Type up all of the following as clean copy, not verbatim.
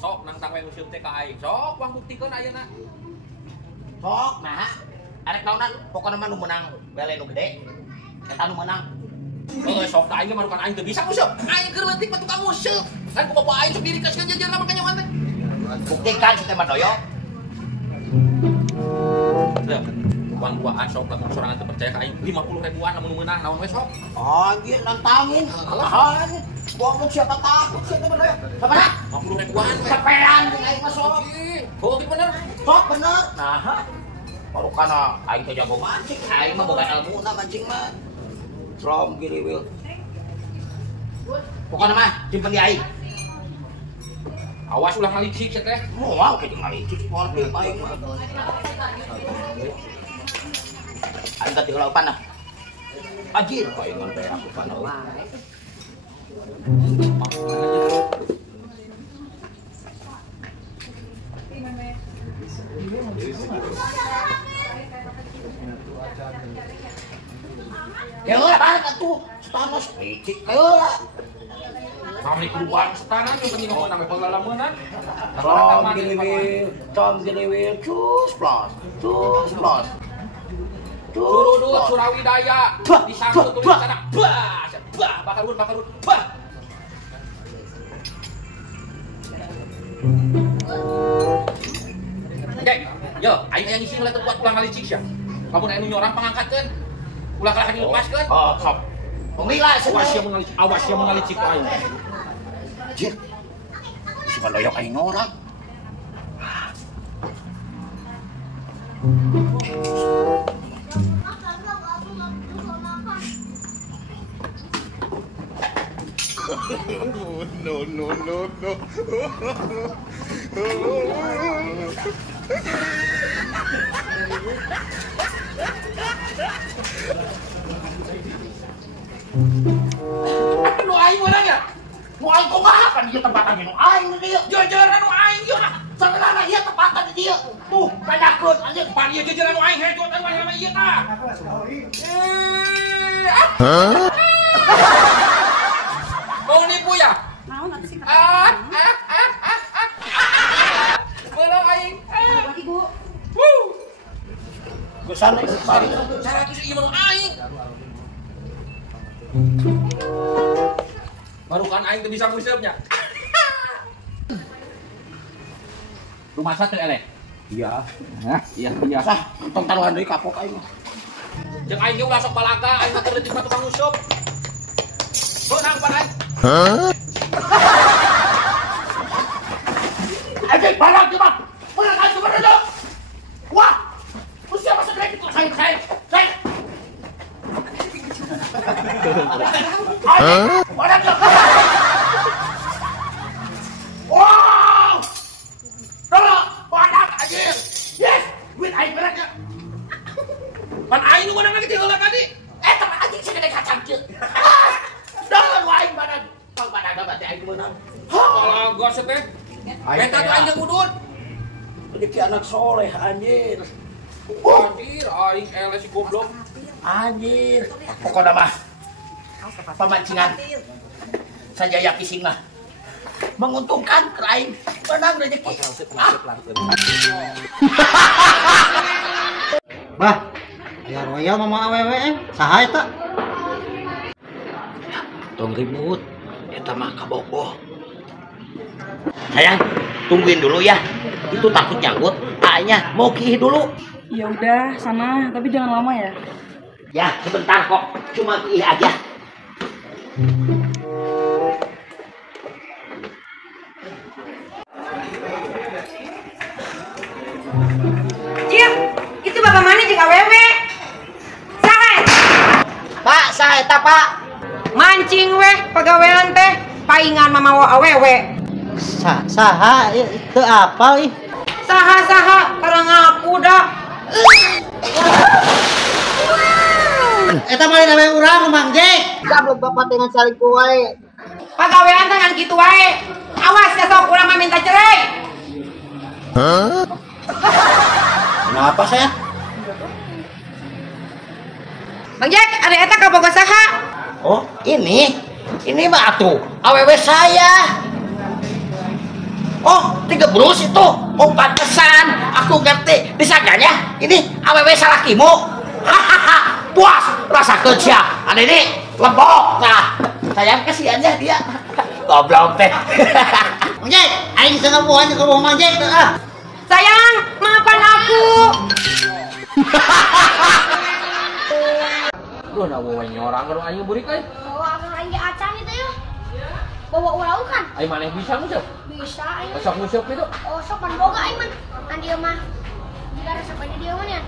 sok nang tangwe museum teh ka aing. Sok wang buktikeun ayeuna. Sok nah. Arek naonan pokona mah nu menang bele nu gede. Eta nu menang. Sok ka aing mah kan aing teu bisa museum. Aing keur leutik mah tukang museum. Kan ku bapak aing sendiri ka sejejeurna makanya mah teh. Buktikan si teh mah doyok. Teu. Uang duaan sok lamun sorangan teu percaya ka aing 50 ribuan lamun meunang naon we sok. Anjir nantangin. Ahan. Goblok siapa takut sih teh mah doyok. Sabaraha? 50 ribuan we. Capean jeung aing mah sok. Oh, bener. Sok bener. Nah. Baru kana aing teh jago mancing. Aing mah boga ilmuna mancing mah. From gini wil. Pokona mah simpen di aing. Awas ulah ngalicik teh. Moal ke jeung ngalicik moal ke aing mah. Aing teh tinggal panah. Anjir, paingan teh aku panah. Keula banget atuh, stanos licik keula. Kami keluar setanan yang penting ngomong namanya pengalaman. Tom gini wil, cus plus. Surudut Surawidaya disangkut tulis sana. Bah, bakarun. Bah. Oke, yo, aing yang isi mulai terbuat pulang kali cik ya. Kamu anu nyorang pangangkatkeun. Ulah kalah dilepaskeun. Oh, sok. Penglila Awas yang mengalicik aing. Jir. Si Mandoyok aing orang. No. Nu aing menang ya? Nu aing kok kan ieu tempatan nu aing dieu. Jajaran nu aing ieu nah. Sebenarnya ieu tempatan di dieu. Tuh, banyakeun anjeun. Pan ieu jajaran nu aing hejot anu aya ieu tah. Mau nipu ya? Naon atuh sih? Menang aing. Ibu. Gesan euy, bari. 100 ieu mah aing. Baru kan aing teu bisa museumnya. Rumah satu eleh. Iya. Hah? Iya. Sah, tong taruhan deui kapok aing. Jeung aing ge ulah sok balaga, aing mah keur leutik mah tukang museum. Beunang pan aing. Anjing balak ieu mah. Bener kan bener. Wah. Lu siapa segede itu saya. Mana dia? Wow! Tolong, badak anjir. Yes, duit aing beratnya. Pan aing nu menang lagi tinggal tadi. Eta mah anjing segede kacang kieu. Dahlan aing badak. Pang badak berarti aing menang. Kalau gos teh. Eta tuh aing jeung udun. Rezeki anak soleh anjir. Anjir, aing eleh si goblok. Anjir. Pokoknya mah pemancingan Sanjaya Fishing mah menguntungkan ke aing menang rezeki. Bah, ya royal mama awewe saha eta? Tong ribut, eta mah kabogoh. Sayang, tungguin dulu ya. Itu takut nyangkut, kayaknya mau kiih dulu. Ya udah, sana, tapi jangan lama ya. Ya, sebentar kok. Cuma kiih aja. Cip, itu bapak mana juga wewe? Saha? Pak, saha eta, Pak? Mancing weh, pagawean teh, paingan mamawa awewe. Saha teu apal ih. Saha, karang ngaku dah. Eta mah lawe urang Mang Jek. Gablok bapak dengan salingkuh wae. Pagawean teh ngan kitu wae. Awas ya sok urang mah minta cerai. Kenapa saya? Bang Jack, ada eta kaboga saha? Oh, ini mah atuh awewe saya. Oh, digebrus itu. Oh pantesan, aku ngerti. Disangkanya ini awewe salakimu. Hahaha, puas rasa kerja. Ada ini lembok. Nah, sayang kasihannya dia. Goblok teh. Mang Jack, aing bisa ngabuhan ke rumah Mang Jack ah. Sayang, maafkan aku. Duh, na wae nyorang kalau aing burik euy. Bawa akan aing ge acan itu ya. Bawa ulah kan? Aing maneh bisa nguseup. Bisa aing. Sok nguseup itu. Oh, sok pan boga aing man. Kan dia mah. Jika resep aja dia mah ya.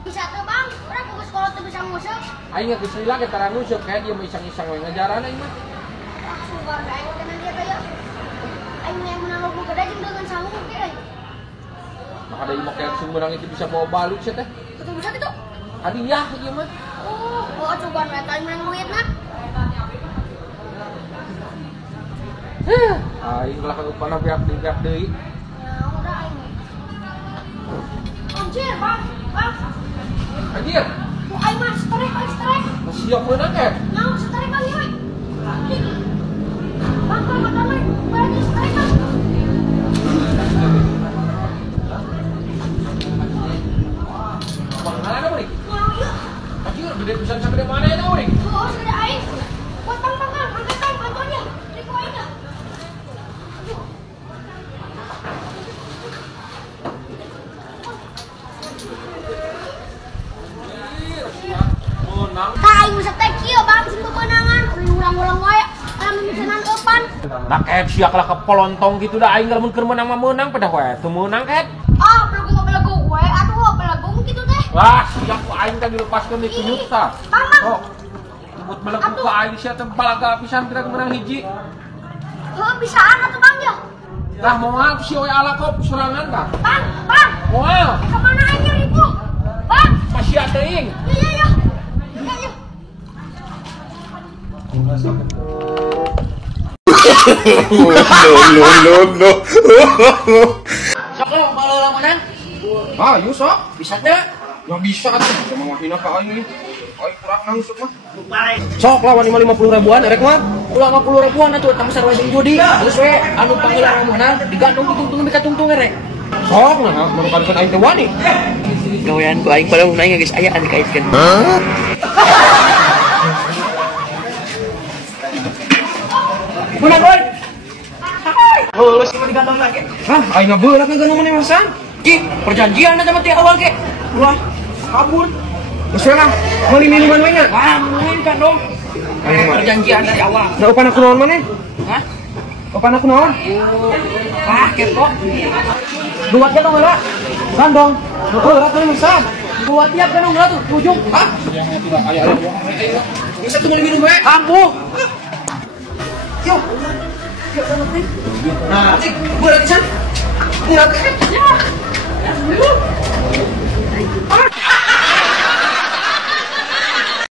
Bisa tuh bang, orang ke sekolah tuh bisa ngusuk. Aing geus lila ke tara nguseup kayak dia mah iseng-iseng we ngajaran aing mah. Langsung bang, aing kenal dia kayak. Aing yang menang logo gede jeung dengan sangu ge. Maka ada imok yang sumberang itu bisa bawa balut sih teh. Betul bisa gitu. Hadiah ieu mah. Oh, bawa coba mereka yang menang duit nah. Aing lah kagak pernah pihak deui. Nah, udah aing. Anjir, bang. Bang. Anjir, Tuh aing mah strek. siap meunang kan? Nah, strek kali we. Bang, makan we. Bagi strek bang. Mana ada balik? Mau yuk. Anjir, gede pisan sampai mana ya balik? Oh, sudah aing. Buat bang, angkat bang, bantuannya. Di kuah aing dah. Menang. Tah aing bisa teh kieu bang, sing kemenangan. Ulang-ulang wae. Anu misanan eupan. Nah kayak siak lah ke polontong gitu dah aing lamun keur meunang mah meunang pada we teu meunang ket. Ah, belagu we. Atuh, belagu kitu teh. Wah, siap ku aing teh dilepaskeun di kunyut tah. Bang, bang. Oh. Tebut belagu ka aing sia teh balaga pisan kira menang hiji. Heuh, bisaan atuh bang ya. Lah moal si we ala kop serangan tah. Bang, bang. Moal, Kemana aja itu? Bang. masih ada ing. Iya. Ya, ya. No. Sok lo kalau menang. Ah, yuk sok. Bisa teh. Ya bisa tuh, cuma ngahina ka aing nih. Aing kurang nangsup mah. Balik. Sok lawan 50 ribuan erek mah. Ulah 50 ribuan atuh tamu sarua jeung judi. Terus we anu panggilan menang digantung tungtung mika tungtung erek. Sok nah, merupakan aing teh wani. Gawean ku aing pada mun aing geus aya anu kaitkeun. Menang oi. Oh, sih digantung lagi. Hah, aing ngabeulak ngeunaheun mana masan? Ki, perjanjian sama ti awal ke. Ulah kabur. Geus we lah, meuli minuman we nya. Ah, mungkin kan dong. Perjanjian dari awal. Da upan aku naon maneh? Hah? Upan aku naon? Ah, kepo. Duat ya dong lah. Sandong. Berat mana masan? Dua tiap kan dong tuh, ujung. Hah? Ayo. Bisa tuh meuli minum we. Kampu. Yuk. Nah, cik, berat san. Berat. Ya.